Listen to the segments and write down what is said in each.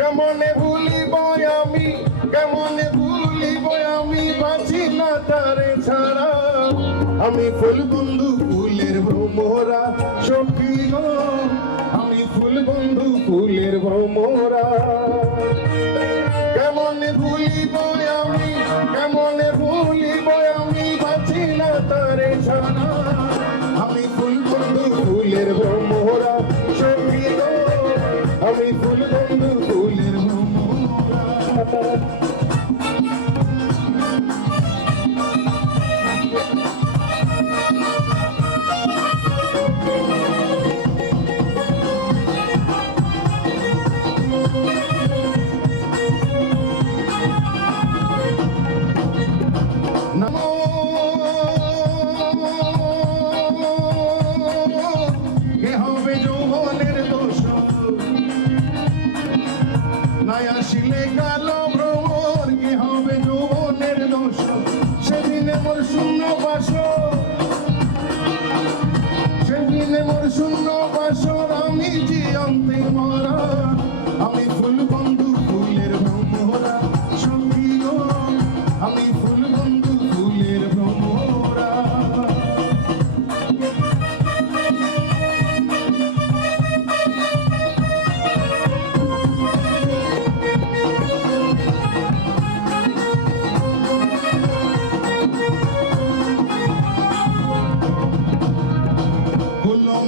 কেমনে ভুলিব আমি, কেমনে ভুলিব আমি, বাঁচি না তারে ছাড়া। আমি ফুল বন্ধু ফুলের ভ্রমরা সখী গো, আমি ফুল বন্ধু ফুলের ভ্রমরা। কেমনে ভুলিব আমি, কেমনে ভুলিব আমি, বাঁচি না তারে ছাড়া। আমি ফুল বন্ধু ফুলের ভ্রমরা সখী গো, আমি ফুল বন্ধু ফুলের ভ্রমরা। কে হবে যৌবনের দোষ, নাই আসিলে কালো ভ্রমর। কে হবে যৌবনের দোষ, সেদিনে মোর শূন্য বাসর, সেদিনে মোর শূন্য বাসর। আমি জিয়ন্তে মরা, আমি ফুল বন্ধু ফুলের ভ্রমরা সখী গো, আমি ফুল বন্ধু ফুলের ভ্রমরা।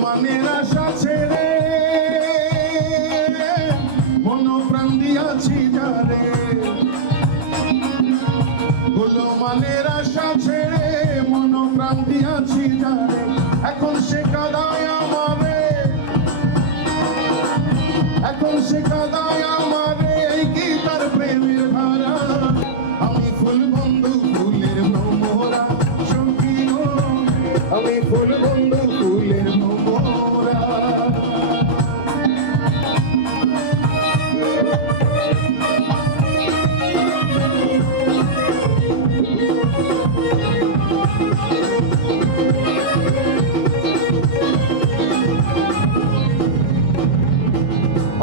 মানের আশা ছেড়ে মন প্রাণ দিয়াছি যারে, মানের আশা ছেড়ে মন প্রাণ দিয়াছি যারে। এখন সে কাদায় আমারে, এখন সে কাদায় আমারে, কি তার প্রেমের ধারা। আমি ফুল বন্ধু ফুলের ভ্রমরা সখী গো, আমি ফুল বন্ধু ফুলের ভ্রমরা।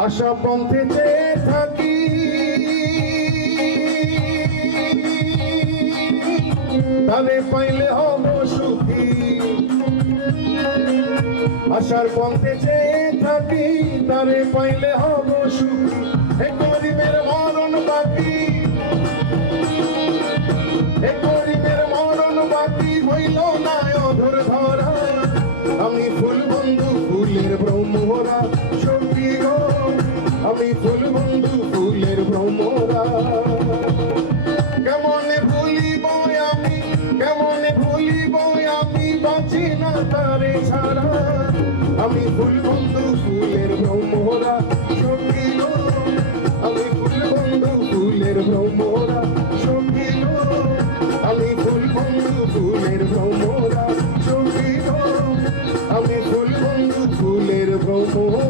আশা পন্থে যে থাকি, তারে পাইলে হব সুখী। আশার পন্থে যে থাকি, তারে পাইলে হব সুখী। এ গরিবের মরণ বাকি, এ গরিবের মরণ বাকি, হইল না অধর ধরা। আমি ফুল বন্ধু ফুলের ভ্রমরা সখী গো, আমি ফুল বন্ধু ফুলের ভ্রমরা। কেমনে ভুলিব আমি, কেমনে ভুলিব আমি, বাঁচি না তারে ছাড়া। আমি ফুল বন্ধু ফুলের ভ্রমরা সখী গো, আমি ফুল বন্ধু ফুলের ভ্রমরা সখী গো, আমি ফুল বন্ধু ফুলের ভ্রমরা সখী গো, আমি ফুল বন্ধু ফুলের ভ্রমরা।